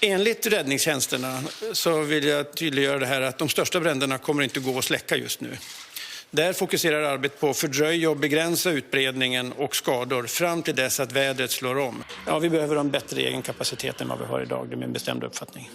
Enligt räddningstjänsterna så vill jag tydliggöra det här att de största bränderna kommer inte gå att släcka just nu. Där fokuserar arbetet på att fördröja och begränsa utbredningen och skador fram till dess att vädret slår om. Ja, vi behöver en bättre egen kapacitet än vad vi har idag, det är min bestämda uppfattning.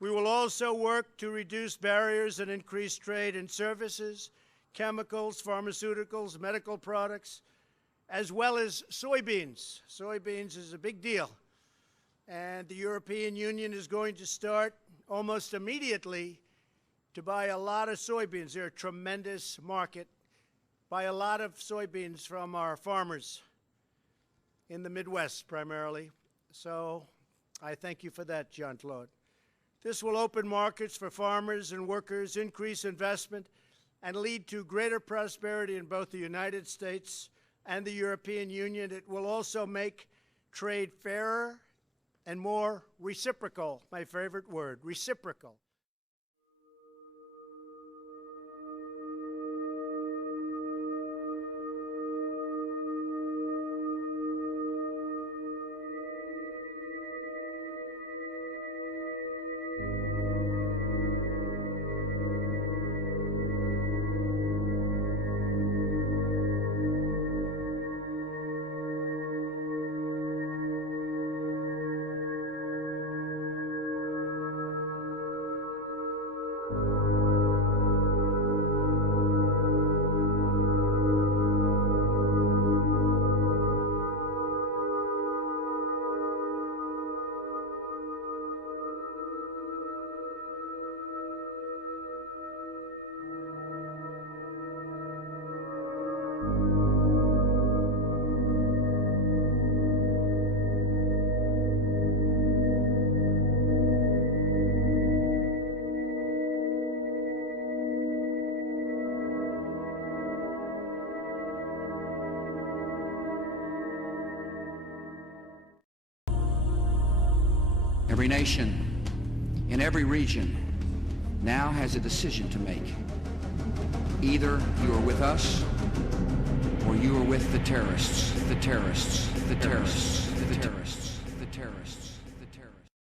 We will also work to reduce barriers and increase trade in services, chemicals, pharmaceuticals, medical products, as well as soybeans. Soybeans is a big deal. And the European Union is going to start almost immediately to buy a lot of soybeans. They're a tremendous market. Buy a lot of soybeans from our farmers in the Midwest primarily. So I thank you for that, Jean-Claude. This will open markets for farmers and workers, increase investment, and lead to greater prosperity in both the United States and the European Union. It will also make trade fairer and more reciprocal, my favorite word, reciprocal. Every nation in every region now has a decision to make. Either you are with us or you are with the terrorists, the terrorists, the terrorists, the terrorists, the terrorists, the terrorists.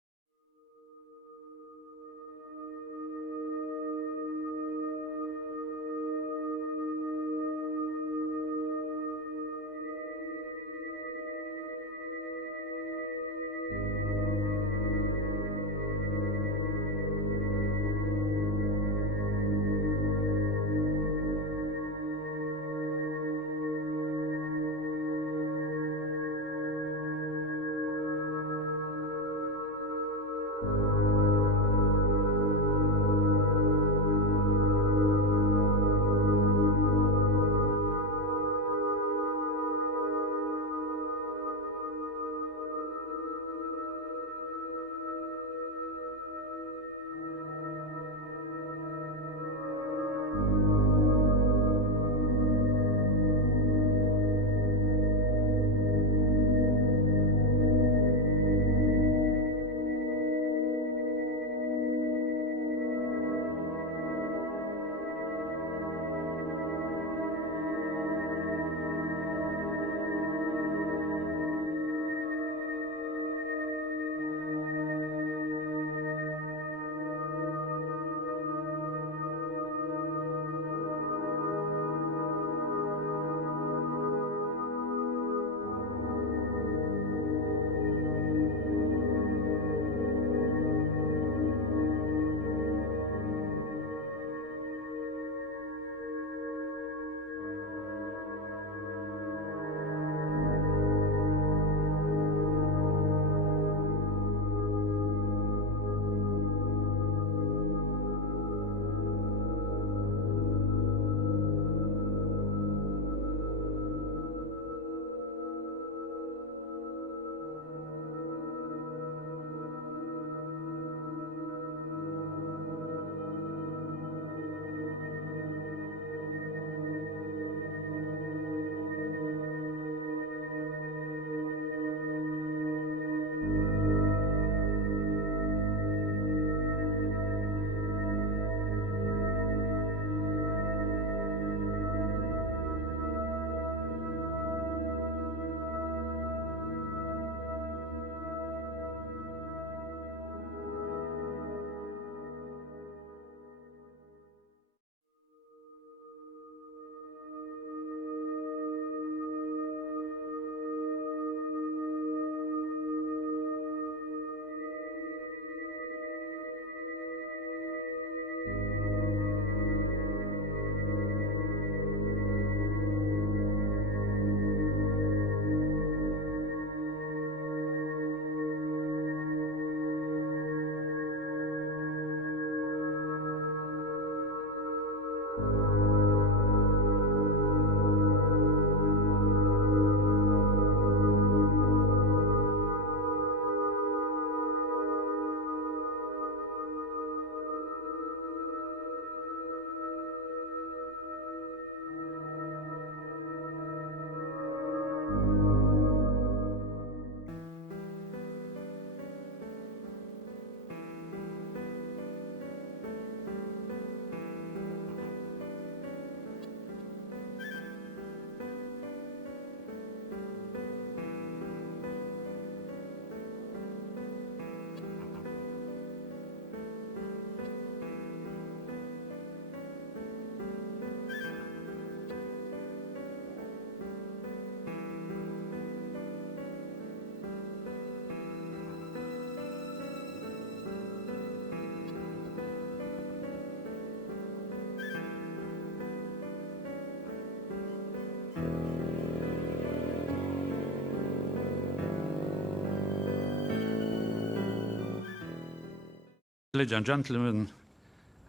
Ladies and gentlemen,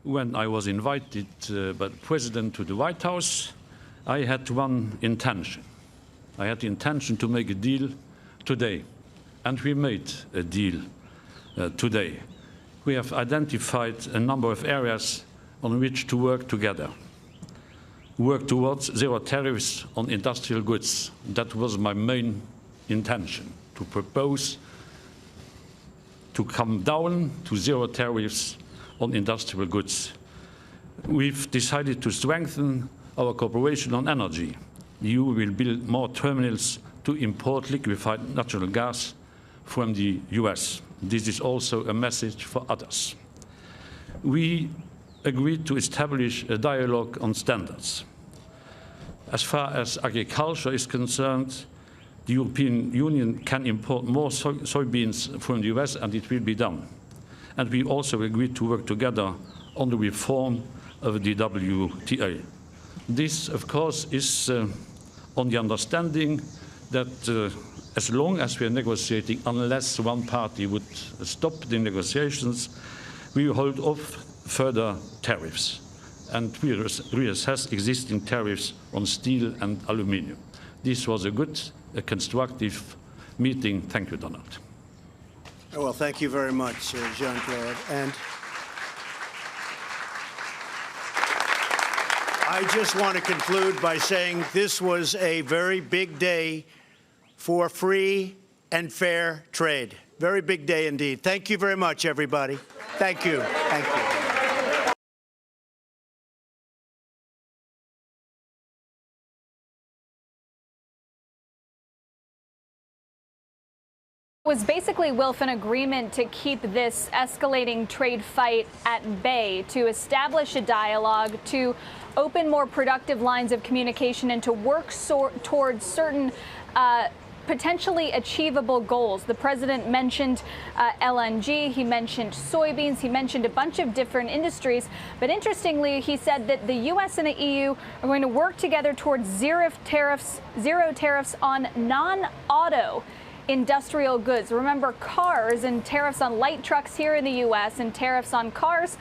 when I was invited by the President to the White House, I had one intention. I had the intention to make a deal today, and we made a deal today. We have identified a number of areas on which to work together. Work towards zero tariffs on industrial goods. That was my main intention, to propose to come down to zero tariffs on industrial goods. We've decided to strengthen our cooperation on energy. The EU will build more terminals to import liquefied natural gas from the US. This is also a message for others. We agreed to establish a dialogue on standards. As far as agriculture is concerned, the European Union can import more soybeans from the US, and it will be done. And we also agreed to work together on the reform of the WTA. This, of course, is on the understanding that as long as we are negotiating, unless one party would stop the negotiations, we will hold off further tariffs and we reassess existing tariffs on steel and aluminium. This was a good, constructive meeting. Thank you, Donald. Well, thank you very much, Jean-Claude. And I just want to conclude by saying this was a very big day for free and fair trade. Very big day indeed. Thank you very much, everybody. Thank you. Thank you. Was basically, Wilf, an agreement to keep this escalating trade fight at bay, to establish a dialogue, to open more productive lines of communication, and to work towards certain potentially achievable goals. The president mentioned LNG, he mentioned soybeans, he mentioned a bunch of different industries. But interestingly, he said that the U.S. and the EU are going to work together towards zero tariffs on non-auto industrial goods. Remember, cars and tariffs on light trucks here in the U.S. and tariffs on cars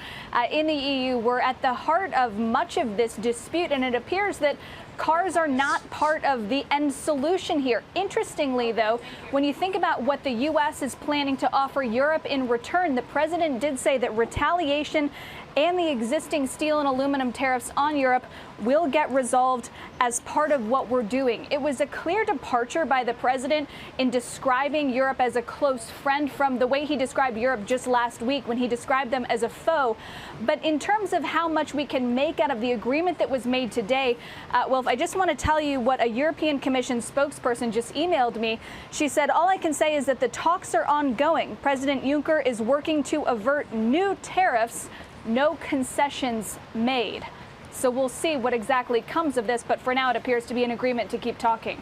in the EU were at the heart of much of this dispute, and it appears that cars are not part of the end solution here. Interestingly, though, when you think about what the U.S. is planning to offer Europe in return, the president did say that retaliation and the existing steel and aluminum tariffs on Europe will get resolved as part of what we're doing. It was a clear departure by the president in describing Europe as a close friend from the way he described Europe just last week when he described them as a foe. But in terms of how much we can make out of the agreement that was made today, Wilf, I just want to tell you what a European Commission spokesperson just emailed me. She said, all I can say is that the talks are ongoing. President Juncker is working to avert new tariffs, no concessions made. So we'll see what exactly comes of this, but for now it appears to be an agreement to keep talking.